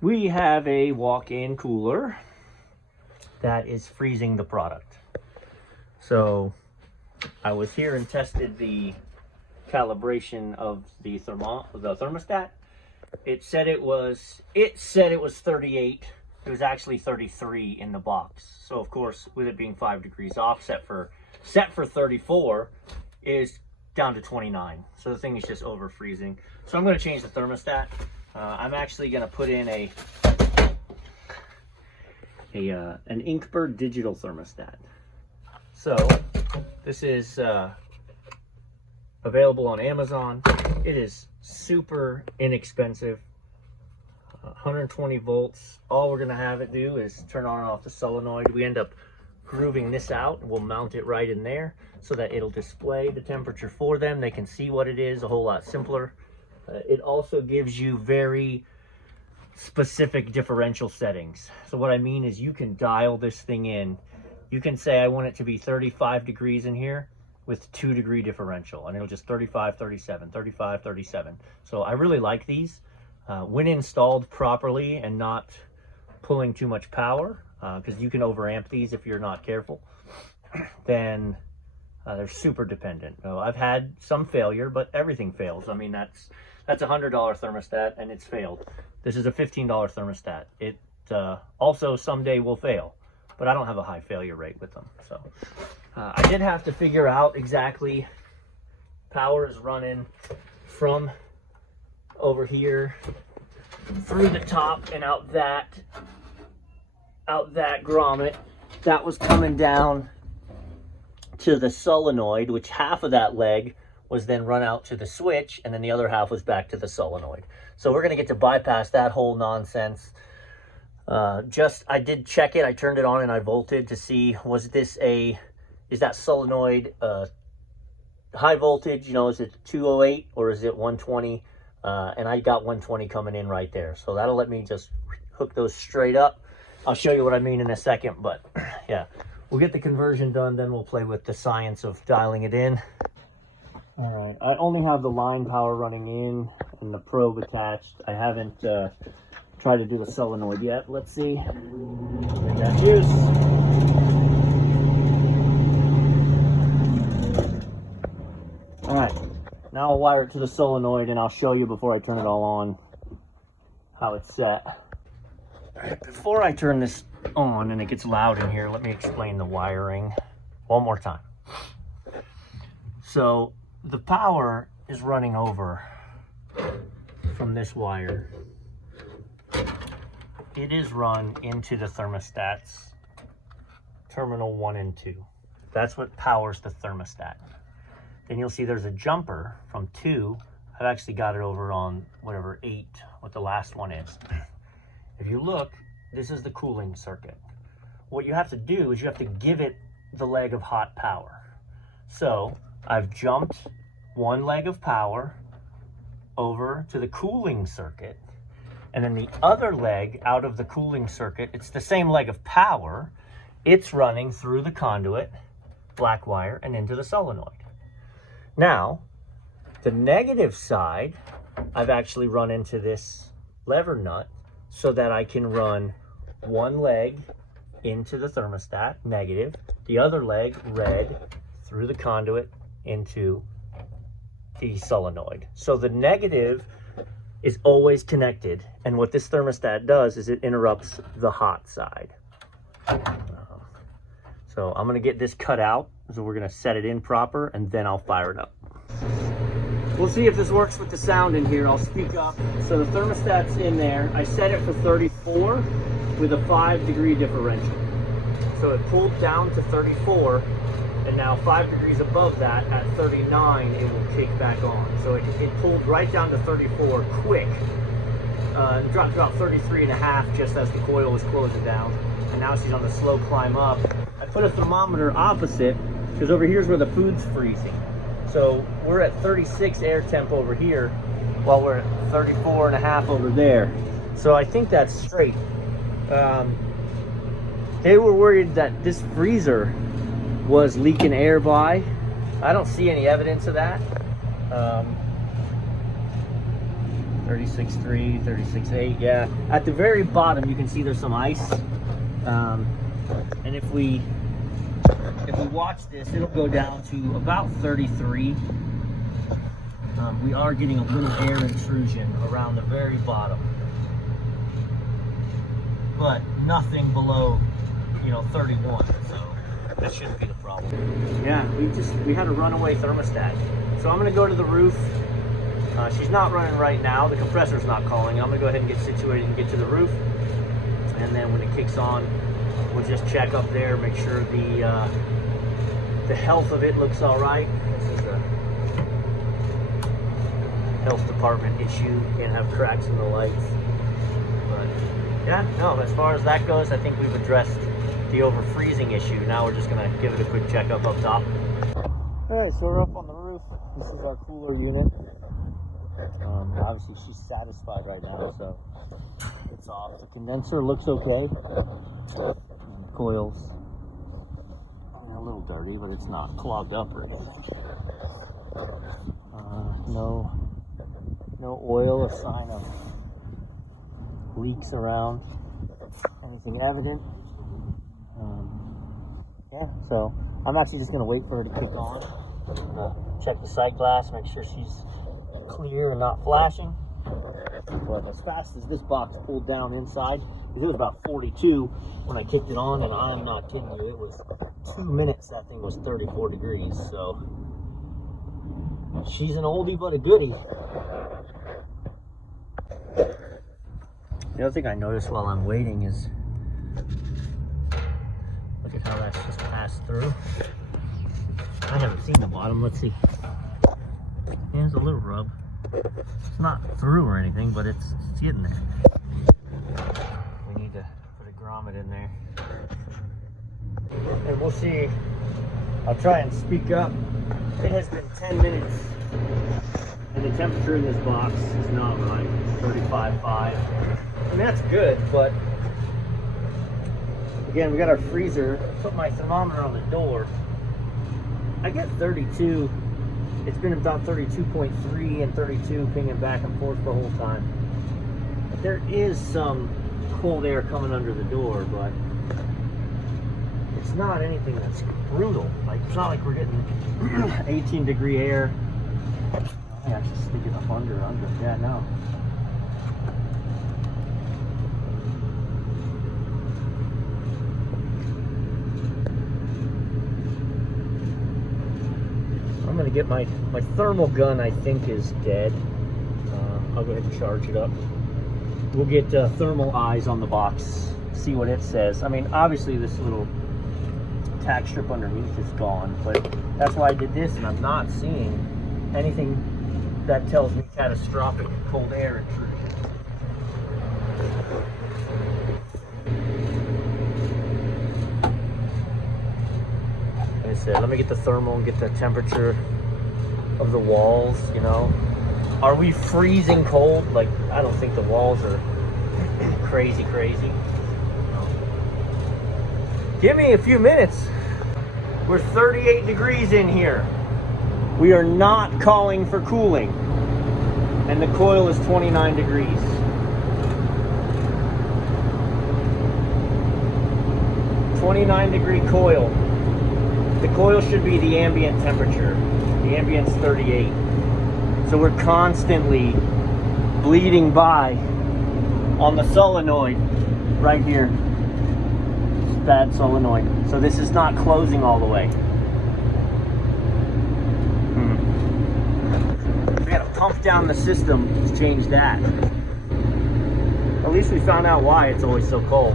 we have a walk-in cooler that is freezing the product. So I was here and tested the calibration of the thermostat. It said it was 38. It was actually 33 in the box. So of course, with it being 5 degrees off, set for 34, is down to 29. So the thing is just over freezing. So I'm going to change the thermostat. I'm actually going to put in an Inkbird digital thermostat. So this is available on Amazon. It is super inexpensive. 120 volts. All we're going to have it do is turn on and off the solenoid. We end up grooving this out. We'll mount it right in there so that it'll display the temperature for them. They can see what it is a whole lot simpler. It also gives you very specific differential settings. So what I mean is you can dial this thing in. You can say I want it to be 35 degrees in here with 2 degree differential, and it'll just 35, 37, 35, 37. So I really like these. When installed properly and not pulling too much power, because you can overamp these if you're not careful, then they're super dependent. I've had some failure, but everything fails. I mean, that's a $100 thermostat and it's failed. This is a $15 thermostat. It also someday will fail, but I don't have a high failure rate with them. So I did have to figure out exactly power is running from over here through the top and out that grommet. That was coming down to the solenoid, which half of that leg was then run out to the switch, and then the other half was back to the solenoid. So we're going to get to bypass that whole nonsense. I did check it. I turned it on and I volted to see, is that solenoid high voltage? You know, is it 208 or is it 120? And I got 120 coming in right there. So that'll let me just hook those straight up. I'll show you what I mean in a second, but yeah, we'll get the conversion done, then we'll play with the science of dialing it in. All right, I only have the line power running in and the probe attached. I haven't tried to do the solenoid yet. Let's see. Give that juice. All right, now I'll wire it to the solenoid and I'll show you before I turn it all on how it's set. All right, before I turn this on and it gets loud in here, let me explain the wiring one more time. So the power is running over from this wire. It is run into the thermostat's terminal 1 and 2. That's what powers the thermostat. Then you'll see there's a jumper from 2. I've actually got it over on whatever 8, what the last one is. If you look, this is the cooling circuit. What you have to do is you have to give it the leg of hot power. So I've jumped one leg of power over to the cooling circuit, and then the other leg out of the cooling circuit, it's the same leg of power. It's running through the conduit, black wire, and into the solenoid. Now, the negative side, I've actually run into this lever nut so that I can run one leg into the thermostat, negative, the other leg, red, through the conduit into the solenoid. So the negative is always connected, and what this thermostat does is it interrupts the hot side. So I'm going to get this cut out, so we're going to set it in proper, and then I'll fire it up. We'll see if this works with the sound in here. I'll speak up. So the thermostat's in there. I set it for 34 with a 5 degree differential. So it pulled down to 34, and now 5 degrees above that at 39, it will kick back on. So it pulled right down to 34 quick. And dropped about 33 and a half just as the coil was closing down. And now she's on the slow climb up. I put a thermometer opposite because over here's where the food's freezing. So we're at 36 air temp over here while we're at 34 and a half over there. So I think that's straight. They were worried that this freezer was leaking air by. I don't see any evidence of that. 36.3, 36.8. Yeah, at the very bottom you can see there's some ice, and if we watch this, it'll go down to about 33. We are getting a little air intrusion around the very bottom, but nothing below, 31. So that shouldn't be the problem. Yeah, we had a runaway thermostat. So I'm gonna go to the roof. She's not running right now. The compressor's not calling. I'm gonna go ahead and get situated and get to the roof, and then when it kicks on, we'll just check up there, make sure the health of it looks all right. This is a health department issue. Can't have cracks in the lights. But yeah, no, as far as that goes, I think we've addressed the over freezing issue. Now we're just gonna give it a quick checkup up top. All right, so we're up on the roof. This is our cooler unit. Obviously she's satisfied right now, so it's off. The condenser looks okay. And the coils, a little dirty, but it's not clogged up or anything. No oil, a sign of leaks around, anything evident. Yeah, so I'm actually just gonna wait for her to kick on. Check the sight glass, make sure she's clear and not flashing. But as fast as this box pulled down inside, it was about 42 when I kicked it on, and I'm not kidding you, it was 2 minutes that thing was 34 degrees. So she's an oldie but a goodie. The other thing I noticed while I'm waiting is, look at how that's just passed through. I haven't seen the bottom. Let's see. Yeah, there's a little rub. It's not through or anything, but it's getting there. We need to put a grommet in there. And we'll see. I'll try and speak up. It has been 10 minutes, and the temperature in this box is not right. 35.5. I mean, that's good, but again, we got our freezer. Put my thermometer on the door. I get 32. It's been about 32.3 and 32, pinging back and forth the whole time. But there is some cold air coming under the door, but it's not anything that's brutal. Like, it's not like we're getting 18-degree air. I actually stick it up under. Yeah, no. I'm gonna get my thermal gun. I think is dead. I'll go ahead and charge it up. We'll get thermal eyes on the box, see what it says. I mean, obviously this little tack strip underneath is gone, but that's why I did this, and I'm not seeing anything that tells me catastrophic cold air intrusion. Like I said, let me get the thermal and get the temperature of the walls, Are we freezing cold? Like, I don't think the walls are crazy. No. Give me a few minutes. We're 38 degrees in here. We are not calling for cooling. And the coil is 29 degrees. .29-degree coil. The coil should be the ambient temperature. The ambient's 38. So we're constantly bleeding by on the solenoid right here. That solenoid. So this is not closing all the way. We gotta pump down the system to change that. At least we found out why it's always so cold.